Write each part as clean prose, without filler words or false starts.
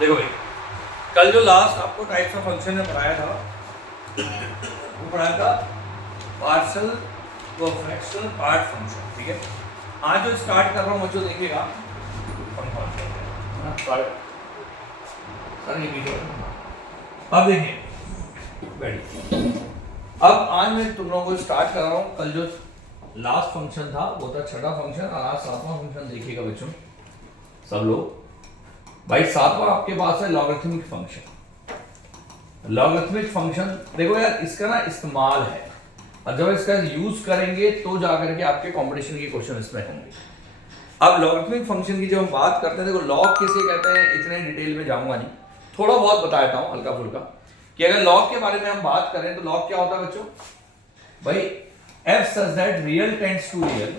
देखो भाई, कल जो लास्ट आपको टाइप्स ऑफ फंक्शन में पढ़ाया था वो पढ़ाया था पार्शियल व फ्रैक्शनल पार्ट फंक्शन, ठीक है। आज जो स्टार्ट कर रहा हूँ बच्चों देखिएगा, अब देखिए बैठिए। अब आज मैं तुम लोगों को स्टार्ट कर रहा हूँ, कल जो लास्ट फंक्शन था वो था छठा फंक्शन, और आज सातवां फंक्शन देखिएगा बच्चों सब लोग। भाई सातवां आपके पास है लॉगरिथमिक फंक्शन। लॉगरिथमिक फंक्शन देखो यार, इसका ना इस्तेमाल है, और जब इसका यूज करेंगे तो जाकर के आपके कंपटीशन के क्वेश्चन इसमें होंगे। अब लॉगरिथमिक फंक्शन की जब हम बात करते हैं, देखो लॉग किसे कहते हैं इतने डिटेल में जाऊंगा नहीं, थोड़ा बहुत बता देता हूं हल्का फुल्का, कि अगर लॉग के बारे में हम बात करें तो लॉग क्या होता है बच्चों, भाई f such that real tends to real,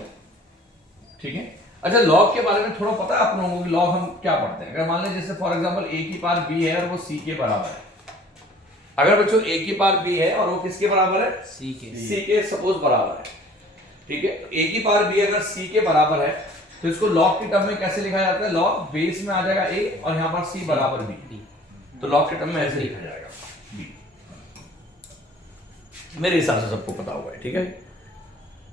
ठीक है। अच्छा, लॉग के बारे में थोड़ा पता है आप लोगों को कि लॉग हम क्या पढ़ते हैं। अगर मान लें जैसे फॉर एग्जांपल a की पावर b है और वो c के बराबर है। अगर बच्चों a की पावर b है और वो किसके बराबर है, c के सपोज बराबर है, ठीक है। a की पावर b अगर c के बराबर है तो इसको लॉग के टर्म में कैसे लिखा जाता है, लॉग बेस में आ जाएगा a और यहां पर c बराबर b, तो लॉग के टर्म में ऐसे लिखा जाएगा b। मेरे हिसाब से सबको पता होगा, ठीक है।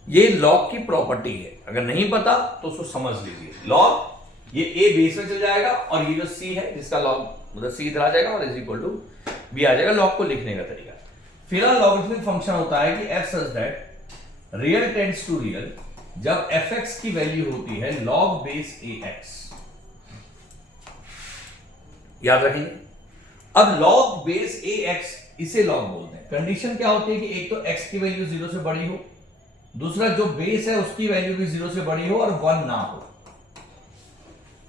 ये लॉग की प्रॉपर्टी है, अगर नहीं पता तो उसको समझ लीजिए। लॉग ये a बेस में चल जाएगा और ये जो c है जिसका लॉग मतलब c इधर आ जाएगा और इज इक्वल टू b आ जाएगा, लॉग को लिखने का तरीका। फिलहाल लॉगरिथमिक फंक्शन होता है कि f such that real tends to real, जब fx की वैल्यू होती है log बेस ax, याद रखेंगे। अब log बेस ax इसे log बोलते हैं। कंडीशन क्या होती है कि एक तो x की वैल्यू 0 से बड़ी हो, दूसरा जो बेस है उसकी वैल्यू भी 0 से बड़ी हो और 1 ना हो,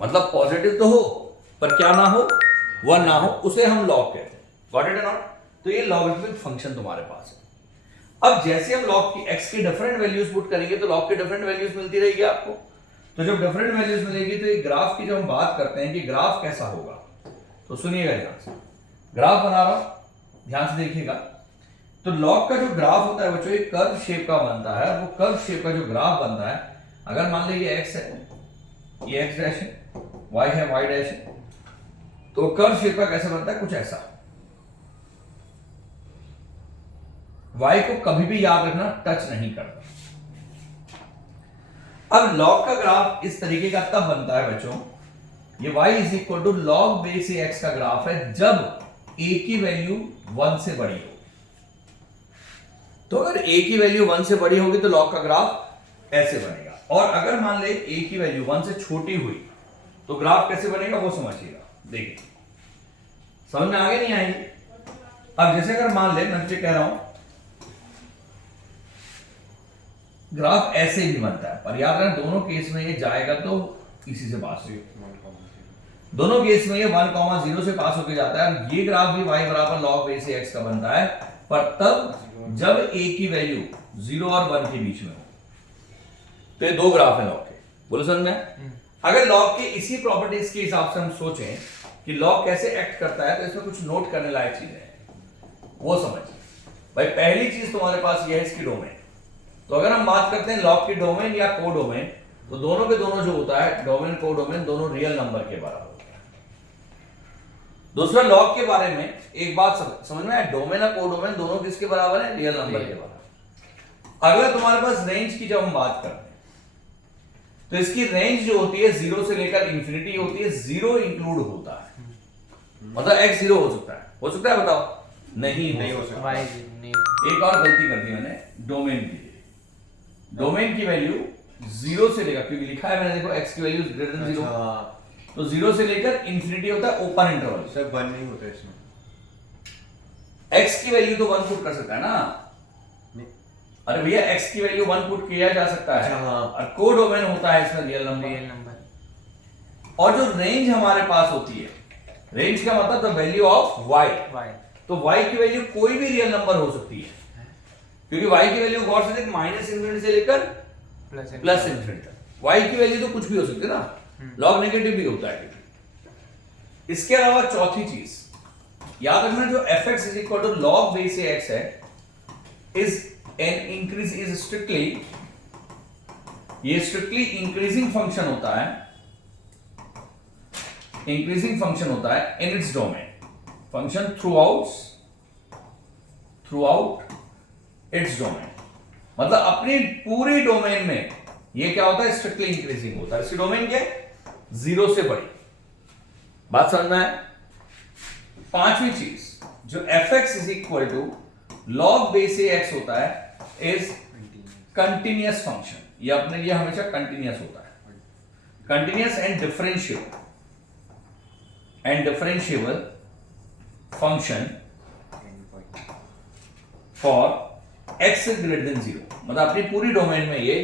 मतलब पॉजिटिव तो हो पर क्या ना हो, 1 ना हो, उसे हम लॉग कहते हैं। गॉट इट और नॉट? तो ये लॉगरिथमिक फंक्शन तुम्हारे पास है। अब जैसे हम लॉग की x की डिफरेंट वैल्यूज पुट करेंगे तो लॉग की डिफरेंट वैल्यूज मिलती रहेगी आपको। तो जब डिफरेंट वैल्यूज मिलेगी तो एक ग्राफ की जब हम बात करते हैं कि ग्राफ कैसा होगा, तो सुनिएगा ध्यान से, ग्राफ बना रहा हूं, ध्यान से देखिएगा। तो लॉग का जो ग्राफ होता है बच्चों एक कर्व शेप का बनता है, वो कर्व शेप का जो ग्राफ बनता है, अगर मान लीजिए ये x है, ये x डैश है, y है, y डैश है, तो कर्व शेप का कैसे बनता है, कुछ ऐसा। y को कभी भी याद रखना टच नहीं करता। अब लॉग का ग्राफ इस तरीके का तब बनता है बच्चों, ये y is equal to log base x का ग्राफ है जब a की वैल्यू 1 से बड़ी हो। तो अगर a की वैल्यू 1 से बड़ी होगी तो लॉग का ग्राफ ऐसे बनेगा, और अगर मान ले a की वैल्यू 1 से छोटी हुई तो ग्राफ कैसे बनेगा वो समझिएगा। देखिए समझ में आगे नहीं आएगी। अब जैसे अगर मान ले मैं तुझे कह रहा हूं ग्राफ ऐसे भी बनता है, पर याद रखना दोनों केस में ये जाएगा तो इसी से पास होगा, दोनों केस में ये 1,0 से पास होके जाता है। ये ग्राफ भी y बराबर लॉग बेस x का बनता है, पर तब जब a की वैल्यू 0 और 1 के बीच में हो। तो ये दो ग्राफ है लॉग के, बोलो समझ में? अगर लॉग के इसी प्रॉपर्टीज के हिसाब से हम सोचें कि लॉग कैसे एक्ट करता है, तो इसमें कुछ नोट करने लायक चीजें हैं, वो समझिए। भाई पहली चीज तुम्हारे पास ये है इसकी डोमेन। तो अगर हम बात करते हैं लॉग की डोमेन या को डोमेन, तो दोनों के दोनों जो होता है डोमेन को डोमेन दोनों रियल नंबर के बराबर होता है। दूसरा लॉग के बारे में एक बात समझ में आया, डोमेन और को डोमेन दोनों किसके बराबर है, रियल नंबर के बराबर। अगला तुम्हारे पास रेंज की जब हम बात करते हैं तो इसकी रेंज जो होती है 0 से लेकर इंफिनिटी होती है, 0 इंक्लूड होता है, मतलब x 0 हो सकता है बताओ? नहीं हो सकता। एक और गलती कर दी मैंने डोमेन की, डोमेन की वैल्यू 0 से लेकर, क्योंकि लिखा है मैंने देखो x की वैल्यू ग्रेटर देन 0, तो 0 से लेकर इंफिनिटी होता है ओपन इंटरवल। सर 1 नहीं होता इसमें, x की वैल्यू तो 1 पुट कर सकता है ना। अरे भैया x की वैल्यू 1 पुट किया जा सकता है, और को डोमेन होता है इसमें रियल नंबर। और जो रेंज हमारे पास होती है, रेंज का मतलब द वैल्यू ऑफ y, तो y की वैल्यू कोई भी रियल नंबर हो सकती है, क्योंकि y की वैल्यू गौर से देख माइनस इंफिनिटी से लेकर प्लस इंफिनिटी, y की वैल्यू तो कुछ भी हो सकती है ना, लॉग नेगेटिव भी होता है। इसके अलावा चौथी चीज याद रखना, जो fx is equal to log base x है, is an increase is strictly, ये स्ट्रिक्टली इंक्रीजिंग फंक्शन होता है इंक्रीजिंग फंक्शन होता है in its domain, function throughout its domain, मतलब अपनी पूरी डोमेन में ये क्या होता है, स्ट्रिक्टली इंक्रीजिंग होता है। इसकी डोमेन क्या है, 0 से बड़ी। बात समझ में है? पांचवी चीज जो fx is equal to log base a x होता है इज कंटिन्यूअस फंक्शन। ये अपने लिए हमेशा कंटिन्यूअस होता है, continuous and differentiable function for x greater than 0, मतलब अपनी पूरी डोमेन में ये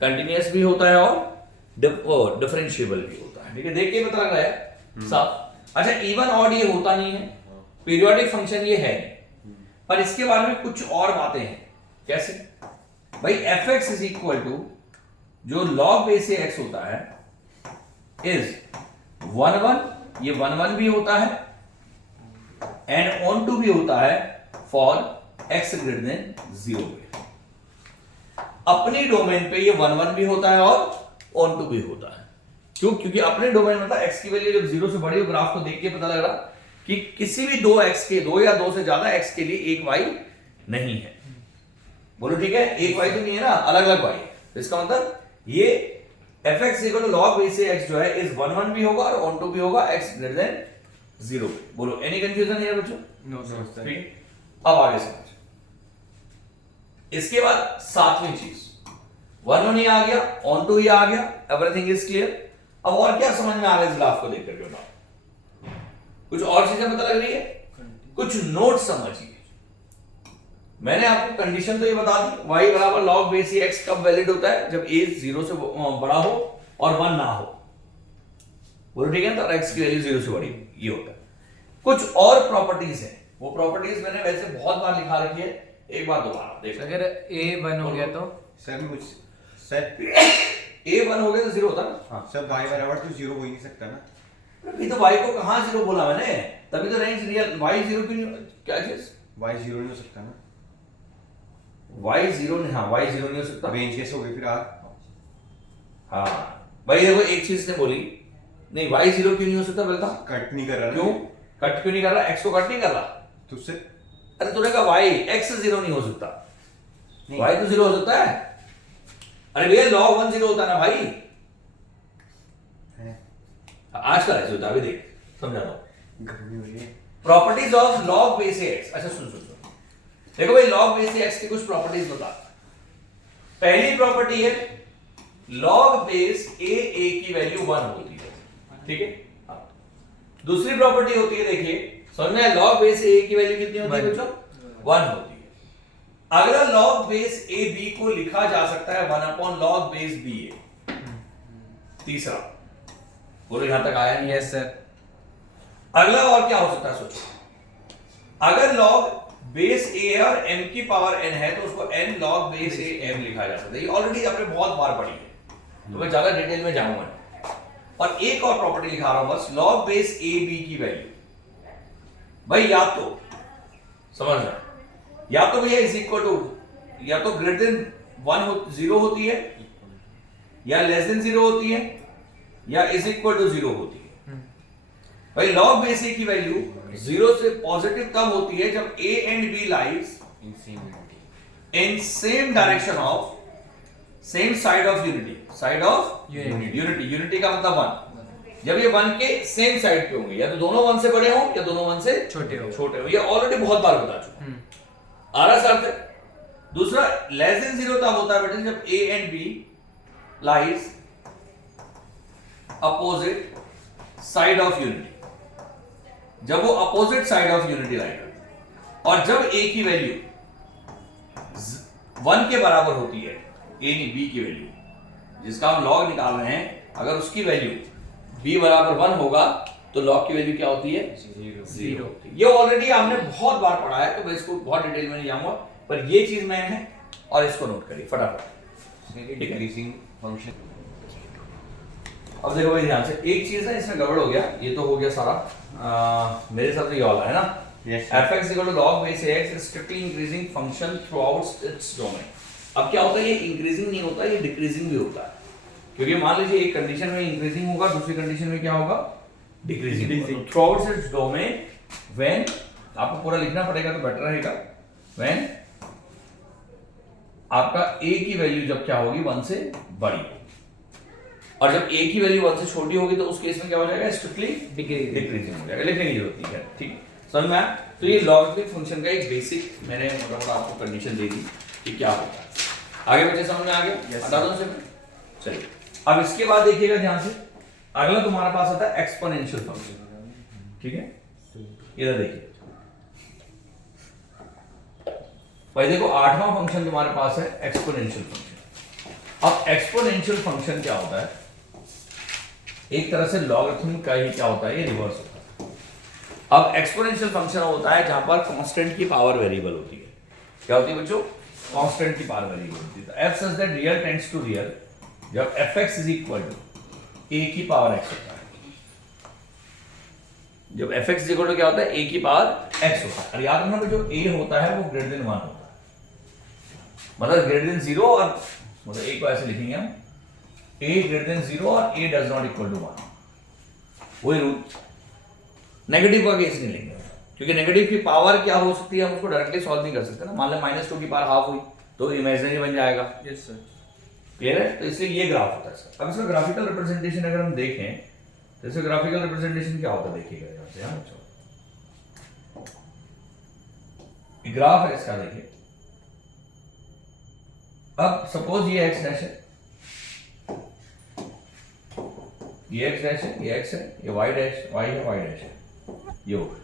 कंटिन्यूअस भी होता है और डिफरेंशिएबल भी होता है। ठीक है, देख के पता लग रहा है साफ। अच्छा, इवन ऑड ये होता नहीं है, पीरियोडिक फंक्शन ये है, पर इसके बारे में कुछ और बातें हैं। कैसे भाई, fx इज इक्वल टू जो log बेस x होता है इज 1 ये 1 भी होता है एंड ऑन टू भी होता है फॉर x ग्रेटर देन 0 पे। अपनी डोमेन पे ये 1 भी होता है और ऑन टू भी होता है। क्यों? क्योंकि अपने डोमेन मतलब x की वैल्यू जब 0 से बड़ी हो, ग्राफ को देख के पता लग रहा कि किसी भी दो x के, दो या दो से ज्यादा x के लिए एक y नहीं है। बोलो ठीक है, एक y तो नहीं है ना, अलग अलग y है। तो इसका मतलब ये fx equal to log base x जो है इज 1 भी होगा और ऑन टू भी होगा x ग्रेटर देन 0 पे। बोलो एनी कंफ्यूजन है बच्चों? No sir. ठीक, अब आगे समझ। इसके बाद सातवीं चीज, 1 ही आ गया, ऑन टू ही आ गया, एवरीथिंग इज क्लियर। अब और क्या समझ में आ रहा है इस ग्राफ को देख करके बताओ? कुछ और चीजें पता लग रही है? कुछ नोट समझिए। मैंने आपको कंडीशन तो ये बता दी, y बराबर log बेस x कब वैलिड होता है, जब a 0 से बड़ा हो और 1 ना हो। बोलो ठीक है, तो x की वैल्यू 0 से बड़ी ये होता है। कुछ और प्रॉपर्टीज है, वो प्रॉपर्टीज मैंने वैसे बहुत बार लिखा रखी है, एक बार दोबारा देख। अगर a 1 हो गया तो सर मुझ सर a 1 हो गया तो 0 होता ना। हाँ सर, y बराबर तो 0 हो ही नहीं सकता ना। अभी तो y को कहां 0 बोला मैंने, तभी तो रेंज रियल y 0 क्यों नहीं, क्या चीज y 0 नहीं हो सकता ना, y 0 नहीं, हाँ y 0 नहीं हो सकता। रेंज कैसे हो गई फिर r? हाँ भाई देखो, एक चीज ने बोली नहीं, y 0 क्यों नहीं हो सकता बोलता? कट नहीं कर रहा ना। क्यों कट क्यों नहीं कर रहा? x को कट नहीं कर रहा। तो उससे अरे तूने कहा y x 0 नहीं हो सकता, नहीं। y तो 0 हो सकता है। अरे भैया log 1 0 होता है ना भाई, है आज का ऐसे होता है, अभी देख समझा दो। गर्मी हो रही है। Properties of log base x। अच्छा सुन सुन सुन, देखो भाई log बेस x की कुछ प्रॉपर्टीज बता। पहली प्रॉपर्टी है log बेस a की वैल्यू 1 होती है, ठीक है। हाँ। दूसरी प्रॉपर्टी होती है, देखिए समझ में, log बेस a की वैल्यू कितनी होती है बच्चों? 1 होती है। अगला log बेस a b को लिखा जा सकता है 1 upon log base b a। तीसरा, बोलो यहां तक आया नहीं? Yes sir. अगला और क्या हो सकता है सोचो, अगर log बेस a है और m की पावर n है तो उसको n log base a m लिखा जा सकता है। ये ऑलरेडी आपने बहुत बार पढ़ी है, तो मैं ज्यादा डिटेल में जाऊंगा नहीं। और एक और प्रॉपर्टी लिखा रहा हूं बस, log बेस a b की वैल्यू भाई या तो समझ रहा, या तो भैया इज इक्वल टू, या तो ग्रेटर देन 0 होती है, या लेस देन 0 होती है, या इज इक्वल टू 0 होती है। भाई log बेस a की वैल्यू 0 से पॉजिटिव तब होती है जब a and b lies in same direction of same side of unity, side of unity का मतलब 1, जब ये 1 के सेम साइड पे होंगे, या तो दोनों 1 से बड़े हों या दोनों 1 से छोटे हो। ये ऑलरेडी बहुत बार बता चुका, आ रहा सर से। दूसरा, लेस देन 0 तब होता है बेटा जब a and b lies opposite side of unity, जब वो अपोजिट साइड ऑफ यूनिटी लाई करते, और जब a की वैल्यू 1 के बराबर होती है, a नहीं b की वैल्यू जिसका हम log निकाल रहे हैं, अगर उसकी वैल्यू b बराबर 1 होगा तो log की वैल्यू क्या होती है? 0। ये ऑलरेडी हमने बहुत बार पढ़ा है, तो मैं इसको बहुत डिटेल में नहीं जाऊंगा, पर ये चीज मैन है और इसको नोट करिए फटाफट। Decreasing function. अब देखो भाई ध्यान से, एक चीज है इसमें गड़बड़ हो गया, ये तो हो गया सारा, मेरे साथ तो ये वाला है ना, fx equal to log base x is strictly increasing function throughout its domain। अब क्या होता है, ये इंक्रीजिंग नहीं होता, ये डिक्रीजिंग भी होता है, क्योंकि मान लीजिए एक कंडीशन में इंक्रीजिंग होगा, दूसरी कंडीशन में क्या होगा, decreasing through out its domain when, आपको पूरा लिखना पड़ेगा तो बेटर रहेगा, व्हेन आपका a की वैल्यू जब क्या होगी 1 से बड़ी, और जब a की वैल्यू 1 से छोटी होगी तो उस केस में क्या हो जाएगा, स्ट्रिक्टली डिक्रीजिंग हो जाएगा, लिखने की जरूरत नहीं है। ठीक समझ में आया? तो ये लॉगरिथमिक फंक्शन का एक बेसिक मैंने मोटा-मोटा आपको कंडीशन दे दी कि क्या होता है। आगे बच्चे समझ में आ गया? हटा दो इसे। चलिए अब इसके बाद देखिएगा ध्यान से, अगला तुम्हारे पास आता है एक्सपोनेंशियल फंक्शन। ठीक है, इधर देखिए भाई, देखो 8वां फंक्शन तुम्हारे पास है एक्सपोनेंशियल फंक्शन। अब एक्सपोनेंशियल फंक्शन क्या होता है, एक तरह से लॉगरिथम का ही क्या होता है, ये रिवर्स होता है। अब एक्सपोनेंशियल फंक्शन होता है जहां पर कांस्टेंट की पावर वेरिएबल होती है। क्या होती है बच्चों? कांस्टेंट की पावर वेरिएबल होती है। F such that real tends to real, जब fx is equal to a की पावर x होता है, जब fx इज इक्वल टू क्या होता है, a की पावर x होता है। और याद रखना जो a होता है वो ग्रेटर देन 1 होता है, मतलब ग्रेटर देन 0, और मतलब a को ऐसे लिखेंगे हम, a ग्रेटर देन 0 और a does not equal to 1। वही रूल, नेगेटिव का केस नहीं लेंगे, क्योंकि नेगेटिव की पावर क्या हो सकती है हम उसको डायरेक्टली सॉल्व नहीं कर सकते ना। मान लो -2 की पावर हाफ हुई तो इमेजिनरी बन जाएगा। Yes sir. क्लियर है? तो इसलिए ये ग्राफ होता है सर। अब इसका ग्राफिकल रिप्रेजेंटेशन अगर हम देखें तो इसका ग्राफिकल रिप्रेजेंटेशन क्या होता है, देखिएगा यहां से। हाँ बच्चों, ग्राफ है इसका, देखिए। अब सपोज ये x डैश है, ये x डैश है, ये x है, ये y डैश, y है, y डैश है, ये हो।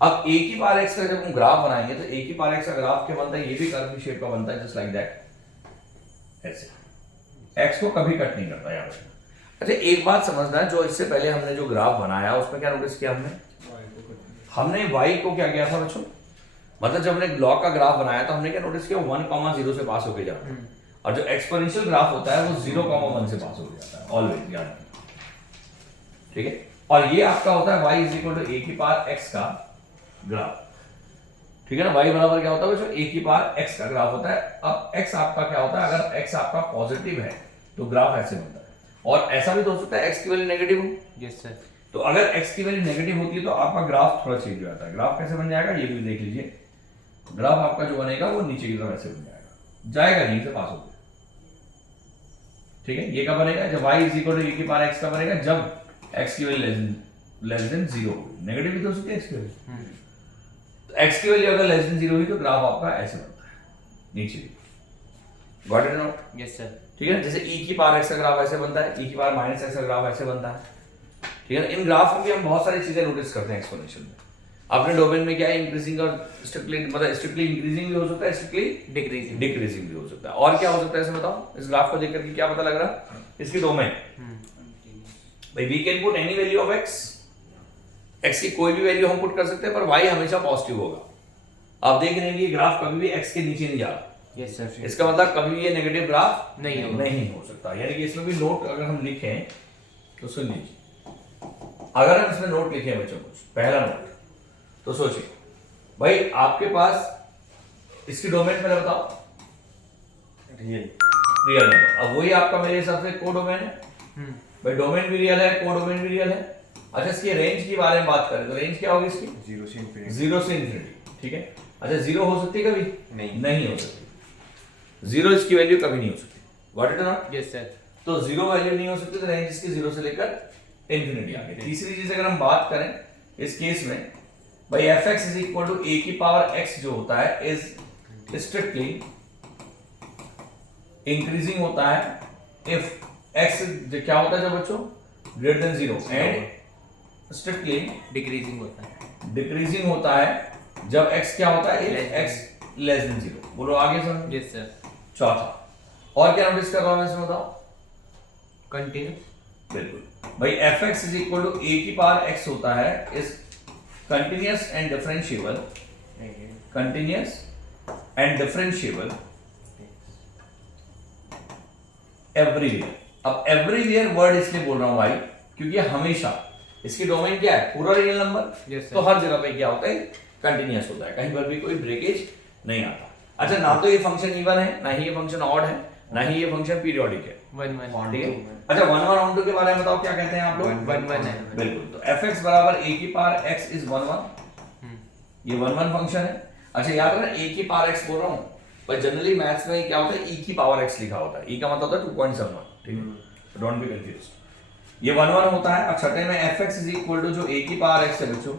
अब a की पावर x का जब हम ग्राफ बनाएंगे तो a की पावर x का ग्राफ क्या बनता है, ये भी कर्व शेप का बनता है, जस्ट लाइक दैट, ऐसे। x को कभी कट नहीं करता यार। अच्छा एक बात समझना, जो इससे पहले हमने जो ग्राफ बनाया उसमें क्या नोटिस किया हमने y को क्या किया था बच्चों, मतलब जब हमने ब्लॉक का ग्राफ बनाया तो हमने क्या नोटिस किया, 1,0 से पास होके जाता है, और जो एक्सपोनेंशियल ग्राफ होता है वो 0,1 से पास होके जाता है, ऑलवेज याद रखना। ठीक है, और ये आपका होता है y is equal to a की पावर x का ग्राफ। ठीक है ना, y बराबर क्या होता है बच्चों, a की पावर x का ग्राफ होता है। अब x आपका क्या होता है, अगर x आपका पॉजिटिव है तो ग्राफ ऐसे बनता है, और ऐसा भी तो हो सकता है x की वैल्यू नेगेटिव हो। Yes sir. तो अगर x की वैल्यू नेगेटिव होती है तो आपका ग्राफ थोड़ा चेंज हो जाता है। ग्राफ कैसे बन जाएगा ये भी देख लीजिए, ग्राफ आपका जो बनेगा वो नीचे की तरफ ऐसे बन जाएगा नहीं से पास होकर। ठीक है, ये कब बनेगा, जब y is equal to a की पावर x का बनेगा, जब x की वैल्यू लेस देन 0 होगी। नेगेटिव भी तो हो सकती है x की वैल्यू, तो x की वैल्यू अगर लेस देन 0 हुई तो ग्राफ आपका ऐसे बनता है नीचे। Got it not? Yes sir. ठीक है, जैसे e की पावर x का ग्राफ ऐसे बनता है, e की पावर माइनस x का ग्राफ ऐसे बनता है। ठीक है, इन ग्राफ में भी हम बहुत सारी चीजें नोटिस करते हैं एक्सपोनेंशियल में। अपने डोमेन में क्या है, इंक्रीजिंग और स्ट्रिक्टली, मतलब स्ट्रिक्टली इंक्रीजिंग भी हो सकता है, स्ट्रिक्टली डिक्रीजिंग भी हो सकता है। और क्या हो सकता है इसमें बताओ, इस ग्राफ को देख करके क्या पता लग रहा है, इसकी डोमेन भाई we can put any value of x की कोई भी वैल्यू हम पुट कर सकते हैं, पर y हमेशा पॉजिटिव होगा। आप देख रहे हैं कि ग्राफ कभी भी x के नीचे नहीं जा रहा। Yes sir. इसका मतलब कभी भी ये नेगेटिव ग्राफ नहीं हो सकता। यानी कि इसमें भी नोट अगर हम लिखें तो सुन लीजिए, अगर हम इसमें नोट लिखें बच्चों कुछ, पहला नोट तो सोचिए भाई, आपके पास इसकी डोमेन पहले बताओ, रियल नंबर। अब वही आपका मेरे हिसाब से को डोमेन है भाई, डोमेन भी रियल है, को डोमेन भी रियल है। अच्छा इसकी रेंज की बारे में बात करें तो रेंज क्या होगी इसकी, 0 से इंफिनिटी। 0 से इंफिनिटी। ठीक है, अच्छा 0 हो सकती है कभी, नहीं हो सकती, 0 इसकी वैल्यू कभी नहीं हो सकती। Got it not? Yes sir. तो 0 वैल्यू नहीं हो सकती, तो रेंज इसकी 0 से लेकर इंफिनिटी आ गई। तीसरी चीज अगर हम बात करें इस केस में भाई, fx is equal to a की पावर x जो होता है इज स्ट्रिक्टली इंक्रीजिंग होता है इफ x क्या होता है जब बच्चों, greater than 0, and strictly decreasing होता है, डिक्रीजिंग होता है जब x क्या होता है, इफ x लेस देन 0। बोलो आगे समझ। Yes sir. चौथा और क्या नोटिस कर रहा हूं इसमें बताओ, कंटिन्यूस। बिल्कुल भाई, fx is equal to a की पावर x होता है is continuous and differentiable everywhere। अब everywhere वर्ड इसलिए बोल रहा हूं भाई क्योंकि हमेशा इसकी डोमेन क्या है, पूरा रियल नंबर। तो हर जगह पे क्या होता है, कंटिन्यूअस होता है, कहीं पर भी कोई ब्रेकेज नहीं आता। अच्छा ना तो ये फंक्शन इवन है, ना ही ये फंक्शन ऑड है, ना ही ये फंक्शन पीरियोडिक है, वन वन ठीक है। अच्छा 1 1 ऑन 2 के बारे में बताओ, क्या कहते हैं आप लोग? वन वन है। बिल्कुल, तो fx बराबर a की पावर x इज 1 1, ये 1 1 फंक्शन है। अच्छा याद रखना a की पावर x बोल रहा हूँ, पर जनरली मैथ्स में क्या होता है, e की पावर x लिखा होता है, e का मतलब होता है 2.71, ठीक है, डोंट बी कंफ्यूज्ड। ये 1 1 होता है। और छठे में fx इज इक्वल टू जो a की पावर x है बच्चों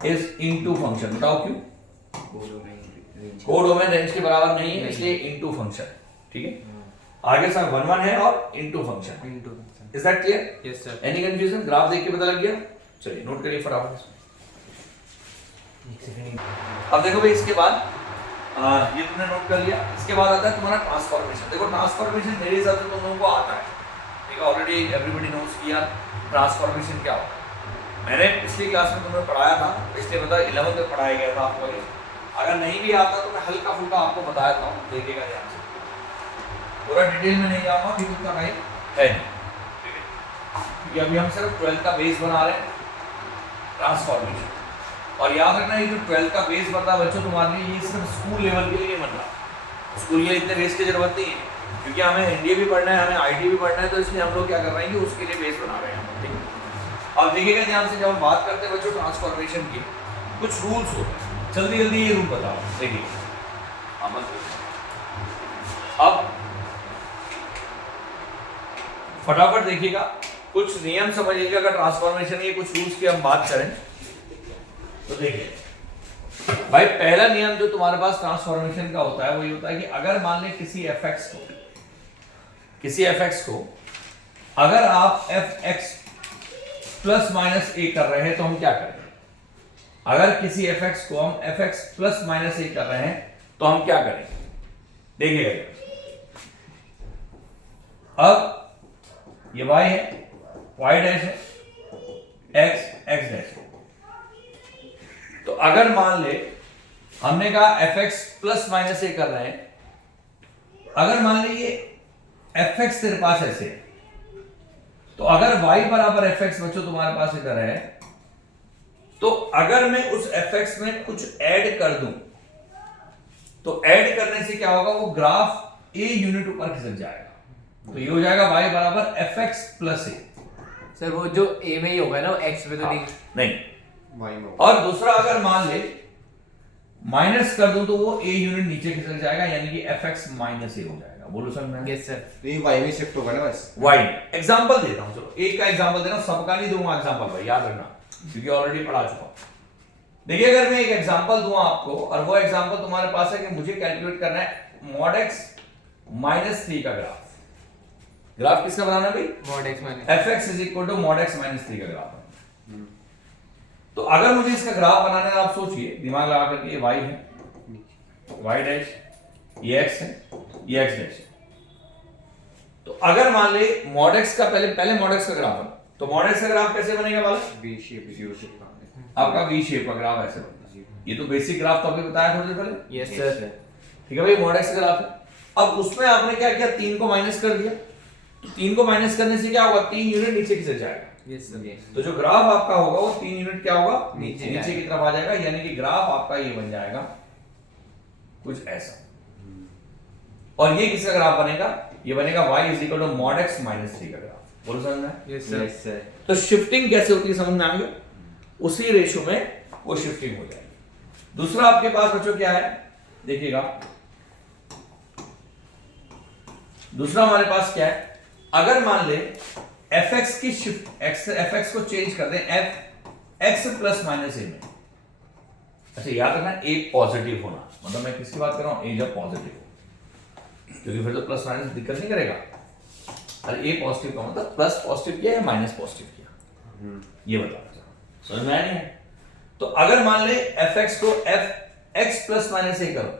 इज इनटू फंक्शन, बताओ क्यों? कोडोमेन रेंज के बराबर नहीं है, इसलिए इनटू फंक्शन है, ठीक है। आगे सब 1 1 है और into function, into is that clear? Yes sir. Any confusion? Graph देख के पता लग गया? चलिए नोट करिए फटाफट। अब देखो भाई, इसके बाद ये तुमने नोट कर लिया। इसके बाद आता है तुम्हारा ट्रांसफॉर्मेशन। देखो ट्रांसफॉर्मेशन मेरे हिसाब से तुम लोगों को आता है, ठीक है, ऑलरेडी एवरीबॉडी नोस किया ट्रांसफॉर्मेशन क्या होता है। मैंने पिछली क्लास में तुम्हें पढ़ाया था, पिछले मतलब 11th में पढ़ाया गया था आपको। अगर नहीं भी आता तो मैं हल्का फुल्का आपको बताया था, देखिएगा ध्यान से, पूरा डिटेल में नहीं जाऊंगा क्योंकि उतना टाइम है नहीं, ठीक है, क्योंकि अभी हम सिर्फ 12th का बेस बना रहे हैं, ट्रांसफॉर्मेशन। और याद रखना ये जो 12th का बेस बनता है बच्चों तुम्हारे लिए, ये सिर्फ स्कूल लेवल के लिए बन रहा। स्कूल के लिए इतने बेस की जरूरत नहीं है, क्योंकि हमें एनडीए भी पढ़ना है, हमें आईटी भी पढ़ना है, तो इसलिए हम लोग क्या कर रहे हैं कि उसके लिए बेस बना रहे हैं, ठीक है। अब देखिएगा ध्यान से, जब हम बात करते हैं बच्चों ट्रांसफॉर्मेशन की, कुछ रूल्स होते हैं। जल्दी जल्दी ये रूल बताओ, देखिए अब फटाफट देखिएगा, कुछ नियम समझिएगा। अगर ट्रांसफॉर्मेशन के कुछ रूल्स की हम बात करें तो देखिए भाई, पहला नियम जो तुम्हारे पास ट्रांसफॉर्मेशन का होता है वो ये होता है कि अगर मान ले किसी fx को अगर आप fx प्लस माइनस a कर रहे हैं तो हम क्या करें? अगर किसी fx को हम fx प्लस माइनस a कर रहे हैं तो हम क्या करें? देखिएगा, अब ये y है, y डैश है, x डैश है। तो अगर मान ले हमने कहा fx प्लस माइनस a कर रहे हैं, अगर मान ले ये fx तेरे पास ऐसे है, तो अगर y बराबर fx बच्चों तुम्हारे पास इधर है, तो अगर मैं उस fx में कुछ ऐड कर दूं तो ऐड करने से क्या होगा, वो ग्राफ a यूनिट ऊपर खिसक जाएगा। तो ये हो जाएगा y बराबर fx प्लस a। सर वो जो a में ही होगा ना, x में तो नहीं। y और दूसरा अगर मान ले माइनस कर दूं तो वो a यूनिट नीचे खिसक जाएगा, यानी कि fx माइनस a हो जाएगा। बोलो समझ में? Yes sir. तो ये y में शिफ्ट होगा ना बस। y एग्जांपल देता हूं, चलो एक का एग्जांपल देना, सबका नहीं दूंगा एग्जांपल भाई, याद रखना, क्योंकि ऑलरेडी पढ़ा चुका हूं। देखिए अगर मैं एक एग्जांपल दूं आपको, और वो एग्जांपल तुम्हारे पास है कि मुझे कैलकुलेट करना है mod x माइनस 3 का ग्राफ किसका बनाना है भाई? mod x minus fx is equal to mod x minus 3 का ग्राफ। तो अगर मुझे इसका ग्राफ बनाना है, आप सोचिए दिमाग लगा करके, ये y है, y डैश, ये x है, ये x डैश है। तो अगर मान ले mod x का पहले mod x का ग्राफ है, तो mod x का ग्राफ कैसे बनेगा बालक? v शेप u शेप का आपका v शेप का ग्राफ ऐसे बनता है। ये तो बेसिक ग्राफ तो अभी बताया थोड़ी देर पहले, यस सर। ठीक है भाई, mod x का ग्राफ है। अब उसमें आपने क्या किया, 3 को माइनस कर दिया, तो 3 को माइनस करने से क्या होगा, 3 यूनिट नीचे खिसक जाएगा। Yes sir. तो जो ग्राफ आपका होगा वो 3 यूनिट क्या होगा, नीचे नीचे की तरफ आ जाएगा, यानी कि ग्राफ आपका ये बन जाएगा कुछ ऐसा। और ये किसका ग्राफ बनेगा? ये बनेगा y is equal to mod x minus 3 का ग्राफ। बोलो समझ में? Yes yes sir. सर। तो शिफ्टिंग कैसे होती है समझ में आ गया? उसी रेशियो में वो शिफ्टिंग हो जाएगी। दूसरा आपके पास बच्चों क्या है, देखिएगा, दूसरा हमारे पास क्या है, अगर मान ले fx की शिफ्ट fx को चेंज कर दें x प्लस माइनस a में। अच्छा याद रखना, a पॉजिटिव होना, मतलब मैं किसकी बात कर रहा हूं, a जब पॉजिटिव हो, क्योंकि फिर तो प्लस माइनस दिक्कत नहीं करेगा। अरे a पॉजिटिव का मतलब प्लस पॉजिटिव किया या माइनस पॉजिटिव किया, ये बताना चाहूं, समझ में आया नहीं है? तो अगर मान ले fx को x प्लस माइनस a करो,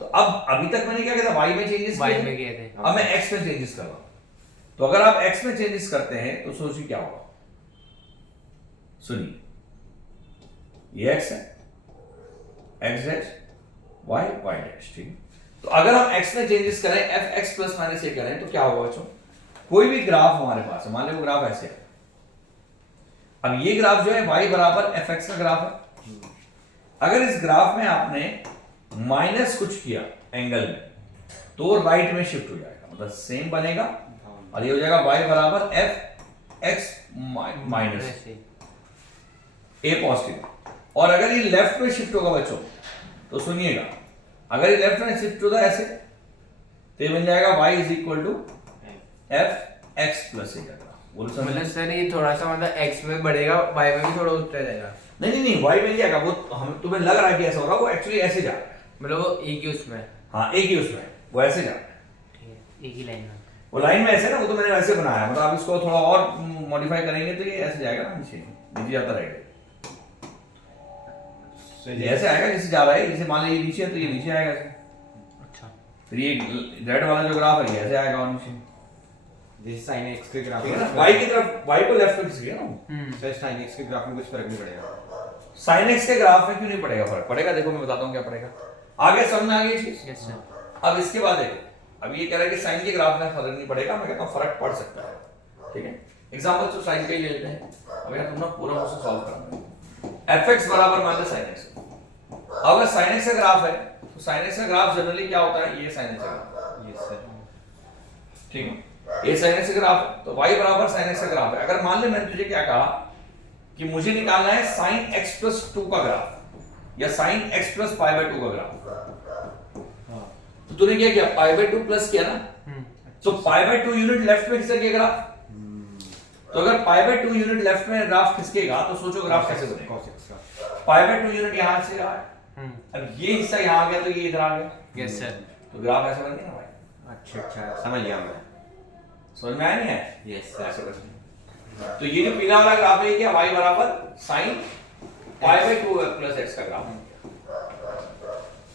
तो अब अभी तक मैंने क्या किया था, y में चेंजेस y में किए थे। अब मैं x में चेंजेस कर रहा हूं। तो अगर आप x में चेंजेस करते हैं तो सोचिए क्या होगा, सुनिए, ये x है, x डैश, y डैश, ठीक है। तो अगर हम x में चेंजेस करें, fx प्लस माइनस a करें, तो क्या होगा बच्चों, कोई भी ग्राफ हमारे पास है, मान लो वो ग्राफ ऐसे है। अब ये ग्राफ जो है y बराबर fx का ग्राफ है। अगर इस ग्राफ में आपने माइनस कुछ किया एंगल में, तो राइट में शिफ्ट हो जाएगा, मतलब सेम बनेगा और ये हो जाएगा y बराबर f x minus a positive. और अगर ये लेफ्ट में शिफ्ट होगा बच्चों तो सुनिएगा, अगर ये लेफ्ट में शिफ्ट होता है ऐसे तो ये बन जाएगा y is equal to f x plus a का ग्राफ। बोलो समझ? मतलब सर ये थोड़ा सा मतलब x में बढ़ेगा, y में भी थोड़ा उतर जाएगा। नहीं y मिल जाएगा, वो हम तुम्हें लग रहा है कि ऐसा हो रहा है, वो एक्चुअली ऐसे जा रहा है। मतलब वो एक ही उसमें। हाँ एक ही उसमें, वो ऐसे जा रहा है, ठीक है, एक ही लाइन में। वो लाइन में ऐसे ना, वो तो मैंने वैसे बनाया, मतलब आप इसको थोड़ा और मॉडिफाई करेंगे तो ये ऐसे जाएगा ना, नीचे नीचे जाता रहेगा। ये ऐसे आएगा जैसे जा रहा है, जैसे मान लीजिए नीचे है तो ये नीचे आएगा ऐसे। अच्छा। फिर ये रेड वाला जो ग्राफ है ये ऐसे आएगा और नीचे, जैसे sin x के ग्राफ ठीक है में ना, y की तरफ, y को लेफ्ट में खिसक गया ना। सर sin x के ग्राफ में कुछ फर्क नहीं पड़ेगा। sin x के ग्राफ में क्यों नहीं पड़ेगा फर्क? पड़ेगा, देखो मैं बताता हूँ क्या पड़ेगा। आगे समझ में आ गई चीज? Yes sir. अब इसके बाद देखो, अब ये कह रहा है कि साइन के ग्राफ में फर्क नहीं पड़ेगा, मैं कहता हूँ फर्क पड़ सकता है, ठीक है। एग्जांपल तो साइन का ही ले लेते हैं। अब यार तुम ना पूरा मुझसे सॉल्व करना है। fx बराबर मान लो sin x, अगर sin x का ग्राफ है तो sin x का ग्राफ जनरली क्या होता है, ये sin x का ग्राफ, यस सर। ठीक है, ये sin x का ग्राफ है, तो y बराबर sin x का ग्राफ है। अगर मान ले मैंने तुझे क्या कहा कि मुझे निकालना है sin x plus 2 का ग्राफ या sin x plus pi by 2 का ग्राफ, तो तूने क्या किया, pi by 2 प्लस किया ना, तो pi by 2 यूनिट लेफ्ट में खिसक गया ग्राफ। तो अगर pi by 2 यूनिट लेफ्ट में ग्राफ खिसकेगा तो सोचो ग्राफ कैसे बनेगा। cos x का pi by 2 यूनिट यहां से रहा है, अब ये हिस्सा यहां आ गया तो ये इधर आ गया, यस सर। तो ग्राफ ऐसा बन गया ना भाई। अच्छा समझ गया मैं। समझ में आया नहीं है? यस ऐसे सर। बन गया। तो ये जो पीला वाला ग्राफ है ये क्या, y बराबर sin pi by 2 plus x का ग्राफ।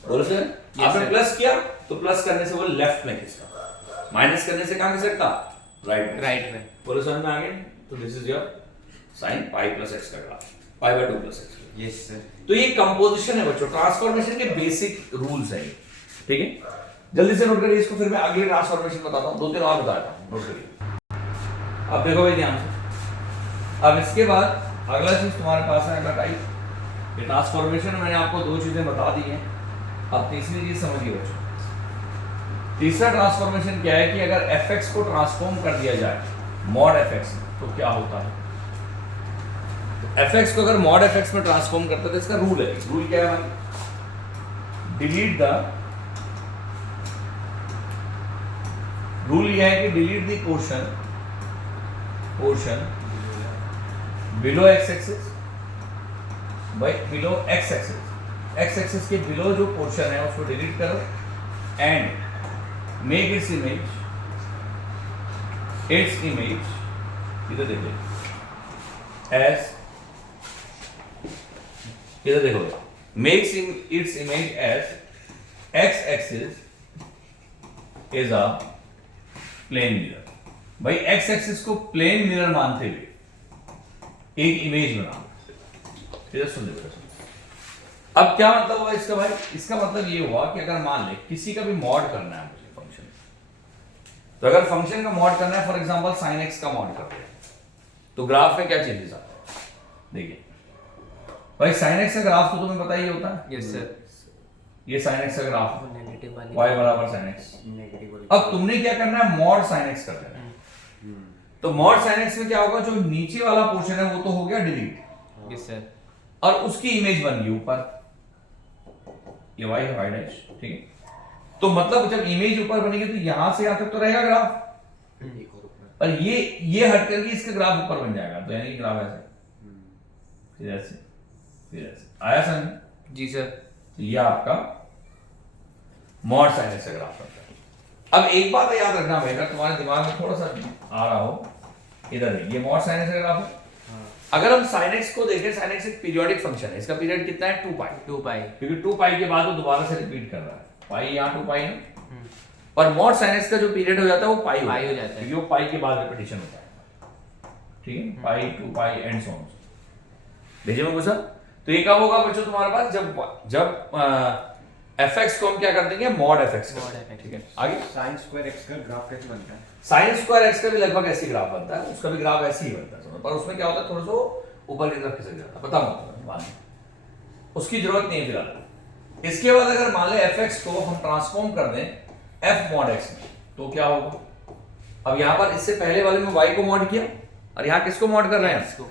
बोलो सर, आपने प्लस किया तो प्लस करने से वो लेफ्ट में खिसका, माइनस करने से कहां खिसकता, राइट में। राइट में। बोलो समझ में आ गया? तो this is your sin pi plus x का graph, pi by 2 plus x। Yes sir. तो ये कंपोजिशन है बच्चों, ट्रांसफॉर्मेशन के बेसिक रूल्स हैं, ठीक है। जल्दी से नोट करिए इसको, फिर मैं अगले ट्रांसफॉर्मेशन बताता हूं, दो तीन और बताता हूं, नोट करिए। अब देखो भाई ध्यान से, अब इसके बाद अगला चीज तुम्हारे पास है, अगला टाइप, ये ट्रांसफॉर्मेशन मैंने आपको दो चीजें बता दी हैं। अब तीसरी चीज समझिए बच्चों, तीसरा ट्रांसफॉर्मेशन क्या है कि अगर fx को ट्रांसफॉर्म कर दिया जाए मॉड fx तो क्या होता है। तो fx को अगर मॉड fx में ट्रांसफॉर्म करते हैं तो इसका रूल है, रूल क्या है भाई, डिलीट द, रूल यह है कि delete the portion below x axis by below x axis, x axis के बिलो जो पोर्शन है उसको डिलीट करो एंड मेक इट्स इमेज इधर देखो एज, इधर देखो, makes its image as x axis is a plane mirror. भाई x एक्सिस को प्लेन मिरर मानते हुए एक इमेज बना, इधर सुन लो। अब क्या मतलब हुआ इसका भाई, इसका मतलब ये हुआ कि अगर मान ले किसी का भी मॉड करना है मुझे फंक्शन, तो अगर फंक्शन का मॉड करना है, फॉर एग्जांपल sin x का मॉड करते हैं, तो ग्राफ में क्या चेंजेस आता है, देखिए भाई sin x का ग्राफ तो तुम्हें पता ही होता है, यस सर। ये sin x का ग्राफ है, नेगेटिव वाली y बराबर sin x। नेगेटिव वाली। अब तुमने क्या करना है, मॉड sin x कर देना है। तो मॉड sin x में क्या होगा, जो नीचे वाला पोर्शन है वो तो हो गया डिलीट, यस सर। और उसकी इमेज बन गई ऊपर, ये y है, y डैश, ठीक है। तो मतलब जब इमेज ऊपर बनेगी तो यहां से यहां तक तो रहेगा ग्राफ, एक और ऊपर। पर ये हट करके इसका ग्राफ ऊपर बन जाएगा, तो यानी कि ग्राफ ऐसे, फिर ऐसे, फिर ऐसे आया समझ? जी सर। तो ये आपका मॉड sin x का ग्राफ बनता है। अब एक बात याद रखना भाई, अगर तुम्हारे दिमाग में थोड़ा सा आ रहा हो, इधर है ये मॉड sin x का ग्राफ है। अगर हम sin x को देखें, sin x एक पीरियोडिक फंक्शन है, इसका पीरियड कितना है, 2 पाई, 2 पाई, क्योंकि 2 पाई के बाद वो दोबारा से रिपीट कर रहा है, पाई यहाँ 2 पाई है, और मॉड sin x का जो पीरियड हो जाता है वो पाई पाई हो जाता है, क्योंकि वो पाई के बाद रिपीटिशन होता है, ठीक है, पाई 2 पाई एंड सो ऑन। देखिए मैं पूछा, तो ये कब होगा बच्चों तुम्हारे पास, जब fx को हम क्या कर देंगे, मॉड fx कर देंगे, ठीक है। आगे sin square x का ग्राफ कैसे बनता है? sin स्क्वायर x का भी लगभग ऐसे ही ग्राफ बनता है, उसका भी ग्राफ ऐसे ही बनता है, पर उसमें क्या होता है, थोड़ा सा ऊपर की तरफ खिसक जाता है, पता नहीं, उसकी जरूरत नहीं है फिलहाल। इसके बाद अगर मान ले fx को हम ट्रांसफॉर्म कर दें f mod x में, तो क्या होगा। अब यहाँ पर इससे पहले वाले में y को मॉड किया और यहाँ किसको मॉड कर रहे हैं? x को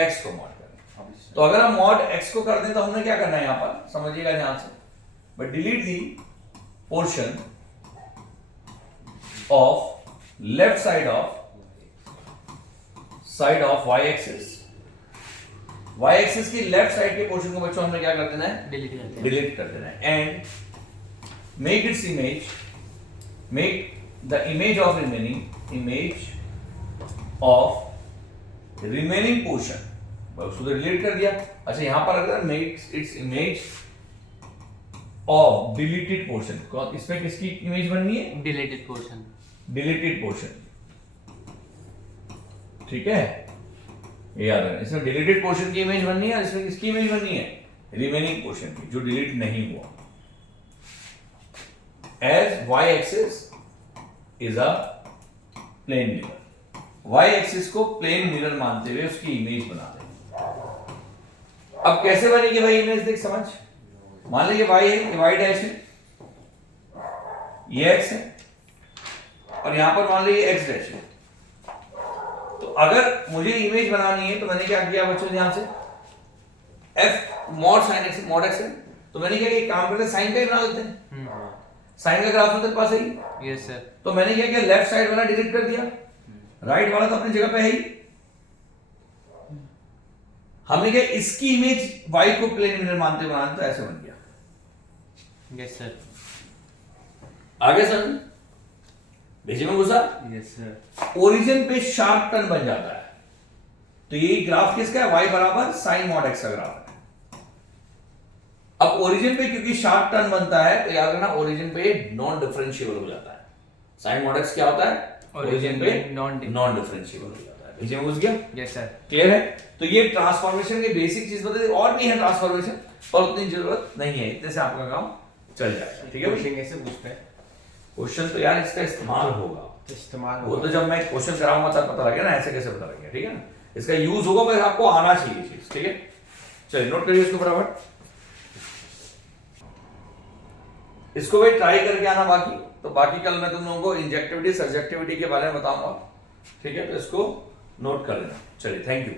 x को मॉड कर रहे हैं। तो अगर हम मॉड x को कर दें तो हमने क्या करना है यहाँ पर, समझिएगा ध्यान से, but delete the portion of left side of y axis की लेफ्ट साइड के पोर्शन को बच्चों हमने क्या कर देना है? डिलीट कर देना है। And make its image, make the image of remaining portion, उसको तो डिलीट कर दिया। अच्छा यहां पर अगर make its image of deleted portion, इसमें किसकी इमेज बननी है? Deleted portion. डिलीटेड पोर्शन, ठीक है, ये याद है। इसमें डिलीटेड पोर्शन की इमेज बननी है और इसमें किसकी इमेज बननी है? रिमेनिंग पोर्शन की, जो डिलीट नहीं हुआ। As y axis is a plane mirror, y axis को प्लेन मिरर मानते हुए उसकी इमेज बना दें। अब कैसे बनेगी भाई इमेज, देख समझ। मान लीजिए y है, ये y डैश है, ये x है और यहां पर मान लीजिए x डैश है। तो अगर मुझे इमेज बनानी है तो मैंने क्या किया बच्चों, ध्यान से, f mod sin x mod x है, तो मैंने क्या किया, एक काम करते हैं साइन का ही बना लेते हैं। साइन का ग्राफ तो तेरे पास है ही। Yes sir. तो मैंने क्या किया, लेफ्ट साइड वाला डिलीट कर दिया, राइट वाला तो अपनी जगह पे है ही। हमने क्या, इसकी इमेज y को प्लेन मिरर मानते बनाना, तो ऐसे बन गया। Yes sir. आगे सर भेजे में घुसा, यस सर। ओरिजिन पे शार्प टर्न बन जाता है। तो ये ग्राफ किसका है? y बराबर साइन मॉड x का ग्राफ है। अब ओरिजिन पे क्योंकि शार्प टर्न बनता है तो याद रखना ओरिजिन पे नॉन डिफरेंशिएबल हो जाता है। साइन मॉड x क्या होता है? ओरिजिन पे नॉन डिफरेंशिएबल हो जाता है। भेजे में घुस गया? Yes sir. क्लियर है? तो ये ट्रांसफॉर्मेशन की बेसिक चीज बता दी, और भी है ट्रांसफॉर्मेशन पर उतनी जरूरत नहीं है, इतने से आपका काम चल जाएगा। ठीक है, क्वेश्चन कैसे पूछते हैं? क्वेश्चन तो यार इसका इस्तेमाल होगा, इस्तेमाल वो तो जब मैं क्वेश्चन कराऊंगा तब पता लगेगा ना, ऐसे कैसे पता लगेगा। ठीक है ना, इसका यूज होगा, बस आपको आना चाहिए चीज। ठीक है, चलिए नोट करिए इसको फटाफट। इसको भाई ट्राई करके आना, बाकी तो बाकी कल मैं तुम लोगों को इंजेक्टिविटी सब्जेक्टिविटी के बारे में बताऊंगा। ठीक है, तो इसको नोट कर लेना। चलिए, थैंक यू।